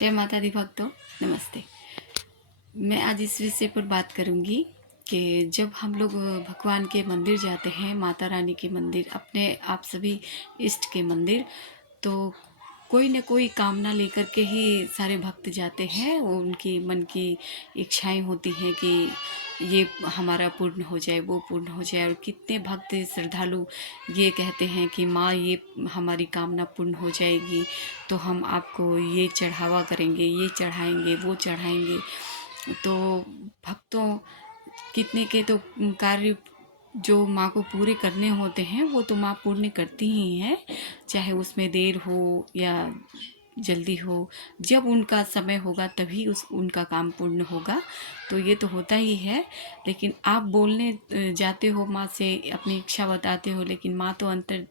जय माता दी भक्तों, नमस्ते। मैं आज इस विषय पर बात करूंगी कि जब हम लोग भगवान के मंदिर जाते हैं, माता रानी के मंदिर, अपने आप सभी इष्ट के मंदिर, तो कोई न कोई कामना लेकर के ही सारे भक्त जाते हैं। वो उनकी मन की इच्छाएं होती हैं कि ये हमारा पूर्ण हो जाए, वो पूर्ण हो जाए। और कितने भक्त श्रद्धालु ये कहते हैं कि माँ, ये हमारी कामना पूर्ण हो जाएगी तो हम आपको ये चढ़ावा करेंगे, ये चढ़ाएंगे, वो चढ़ाएंगे। तो भक्तों कितने के तो कार्य जो माँ को पूरे करने होते हैं वो तो माँ पूर्ण करती ही हैं, चाहे उसमें देर हो या जल्दी हो। जब उनका समय होगा तभी उस उनका काम पूर्ण होगा, तो ये तो होता ही है। लेकिन आप बोलने जाते हो माँ से, अपनी इच्छा बताते हो, लेकिन माँ तो अंतर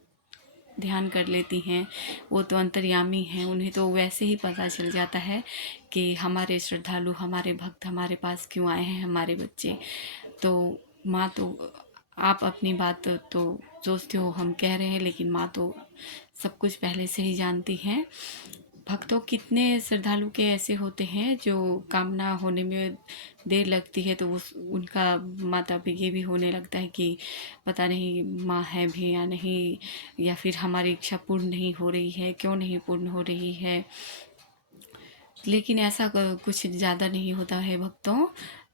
ध्यान कर लेती हैं। वो तो अंतर्यामी हैं, उन्हें तो वैसे ही पता चल जाता है कि हमारे श्रद्धालु, हमारे भक्त हमारे पास क्यों आए हैं, हमारे बच्चे। तो माँ तो, आप अपनी बात तो सोचते हो हम कह रहे हैं, लेकिन माँ तो सब कुछ पहले से ही जानती हैं। भक्तों कितने श्रद्धालु के ऐसे होते हैं जो कामना होने में देर लगती है तो उस उनका माता पे ये भी होने लगता है कि पता नहीं माँ है भी या नहीं, या फिर हमारी इच्छा पूर्ण नहीं हो रही है, क्यों नहीं पूर्ण हो रही है। लेकिन ऐसा कुछ ज़्यादा नहीं होता है भक्तों।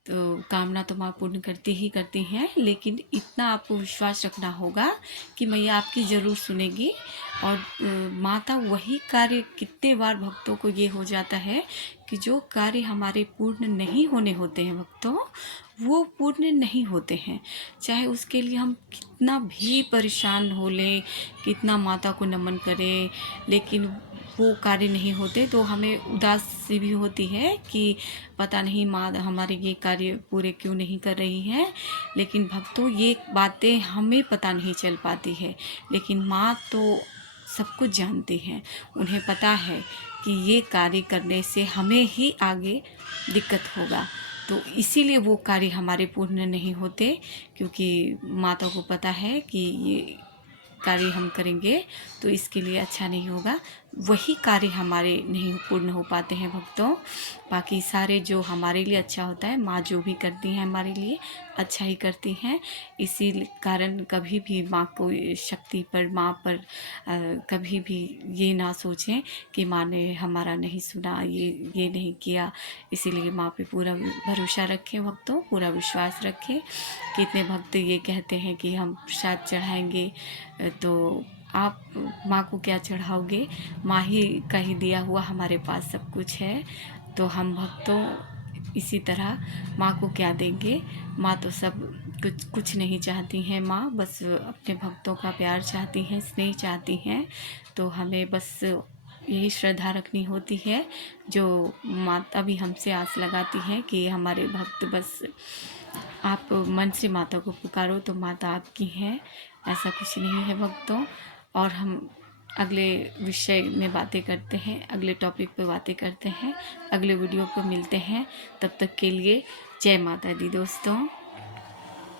तो कामना तो माँ पूर्ण करती ही करती हैं, लेकिन इतना आपको विश्वास रखना होगा कि मैया आपकी ज़रूर सुनेगी। और माता वही कार्य, कितने बार भक्तों को ये हो जाता है कि जो कार्य हमारे पूर्ण नहीं होने होते हैं भक्तों, वो पूर्ण नहीं होते हैं। चाहे उसके लिए हम कितना भी परेशान हो लें, कितना माता को नमन करें, लेकिन वो कार्य नहीं होते तो हमें उदासी भी होती है कि पता नहीं माँ हमारे ये कार्य पूरे क्यों नहीं कर रही हैं। लेकिन भक्तों ये बातें हमें पता नहीं चल पाती है, लेकिन माँ तो सब कुछ जानती हैं। उन्हें पता है कि ये कार्य करने से हमें ही आगे दिक्कत होगा, तो इसीलिए वो कार्य हमारे पूर्ण नहीं होते। क्योंकि माता को पता है कि ये कार्य हम करेंगे तो इसके लिए अच्छा नहीं होगा, वही कार्य हमारे नहीं पूर्ण हो पाते हैं भक्तों। बाकी सारे जो हमारे लिए अच्छा होता है, माँ जो भी करती हैं हमारे लिए अच्छा ही करती हैं। इसी कारण कभी भी माँ को शक्ति पर, माँ पर कभी भी ये ना सोचें कि माँ ने हमारा नहीं सुना, ये नहीं किया। इसीलिए माँ पे पूरा भरोसा रखें भक्तों, पूरा विश्वास रखें। कितने भक्त ये कहते हैं कि हम प्रसाद चढ़ाएंगे, तो आप माँ को क्या चढ़ाओगे? माँ ही का ही दिया हुआ हमारे पास सब कुछ है, तो हम भक्तों इसी तरह माँ को क्या देंगे? माँ तो सब कुछ नहीं चाहती हैं। माँ बस अपने भक्तों का प्यार चाहती हैं, स्नेह चाहती हैं। तो हमें बस यही श्रद्धा रखनी होती है, जो माता भी हमसे आस लगाती है कि हमारे भक्त बस आप मन से माता को पुकारो तो माता आपकी है। ऐसा कुछ नहीं है भक्तों। और हम अगले विषय में बातें करते हैं, अगले टॉपिक पे बातें करते हैं, अगले वीडियो पे मिलते हैं। तब तक के लिए जय माता दी दोस्तों।